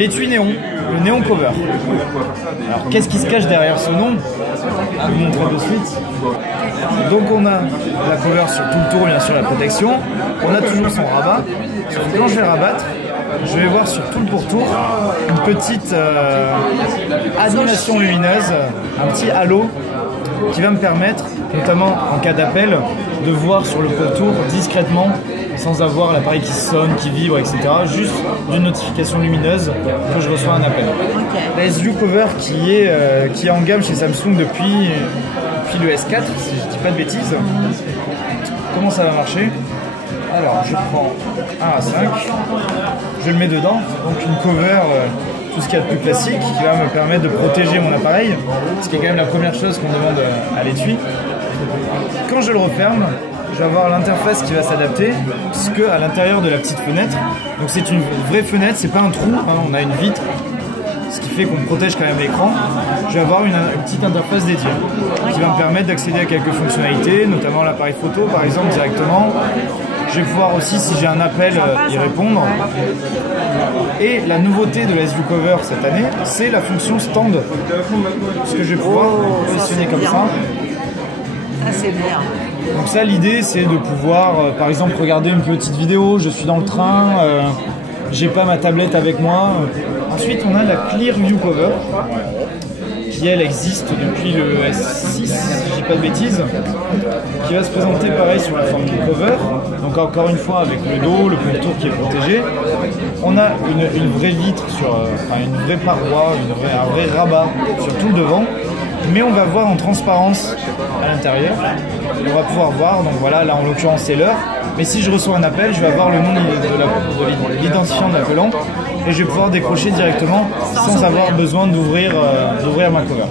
l'étui néon, le néon cover. Alors qu'est-ce qui se cache derrière ce nom? Je vais vous montrer de suite. Donc on a la cover sur tout le tour, bien sûr la protection. On a toujours son rabat. Sauf que quand je vais rabattre, je vais voir sur tout le pourtour une petite animation lumineuse, un petit halo qui va me permettre, notamment en cas d'appel, de voir sur le pourtour discrètement, sans avoir l'appareil qui sonne, qui vibre, etc. Juste d'une notification lumineuse que je reçois un appel. Okay. La SView Cover qui est en gamme chez Samsung depuis le S4, si je dis pas de bêtises. Comment ça va marcher? Alors je prends un A5, je le mets dedans, donc une cover, tout ce qu'il y a de plus classique, qui va me permettre de protéger mon appareil, ce qui est quand même la première chose qu'on demande à l'étui. Quand je le referme, je vais avoir l'interface qui va s'adapter, puisque à l'intérieur de la petite fenêtre, donc c'est une vraie fenêtre, c'est pas un trou, hein, on a une vitre, ce qui fait qu'on protège quand même l'écran. Je vais avoir une petite interface dédiée qui va me permettre d'accéder à quelques fonctionnalités, notamment l'appareil photo par exemple directement. Je vais pouvoir aussi, si j'ai un appel, y répondre. Et la nouveauté de la SView Cover cette année, c'est la fonction stand, ce que je vais pouvoir positionner comme ça. Ah, c'est bien. Donc ça, l'idée, c'est de pouvoir, par exemple, regarder une petite vidéo. Je suis dans le train, j'ai pas ma tablette avec moi. Ensuite, on a la Clear View Cover, qui elle existe depuis le S6, si je dis pas de bêtises, qui va se présenter pareil sur la forme de cover. Donc encore une fois avec le dos, le pourtour qui est protégé. On a une vraie vitre une vraie paroi, un vrai rabat sur tout le devant. Mais on va voir en transparence à l'intérieur. On va pouvoir voir, donc voilà, là en l'occurrence c'est l'heure. Mais si je reçois un appel, je vais avoir le nom de l'identifiant de l'appelant et je vais pouvoir décrocher directement sans avoir besoin d'ouvrir ma cover.